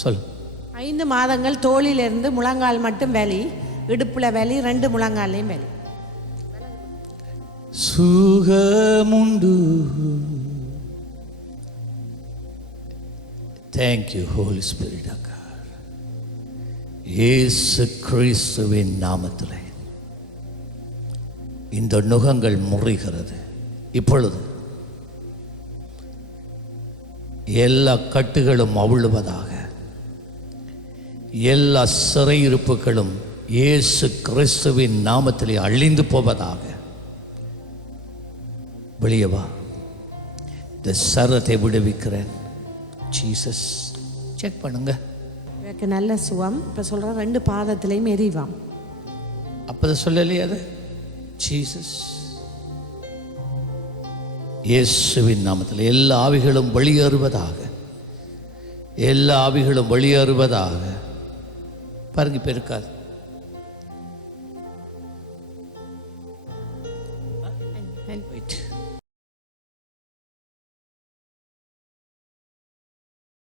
சொல். 5 மாதங்கள் தோளிலிருந்து முழங்கால் மட்டும் வலி, இடுப்புல வலி, 2 முழங்காலையும் வலி. சுகமுண்டு. Thank you Holy Spirit. இயேசு கிறிஸ்துவின் நாமத்தில் இந்த நுகங்கள் முறிகிறது. இப்பொழுது எல்லா கட்டுகளும் அவிழுவதாக, எல்லா சிறையிருப்புகளும் இயேசு கிறிஸ்துவின் நாமத்திலே அழிந்து போவதாக. வெளியே வா, இந்த சரத்தை விடுவிக்கிறேன். ஜீசஸ். செக் பண்ணுங்க. எனக்கு நல்ல சுகம். இப்போ சொல்கிறேன், 2 பாதத்திலையும் எரிவாம். அப்போதான் சொல்லலையே அது. ஜீசஸ். இயேசுவின் நாமத்தில் எல்லா ஆவிகளும் வெளியேறுவதாக, எல்லா ஆவிகளும் வெளியேறுவதாக. பாருங்க, இப்போ இருக்காது.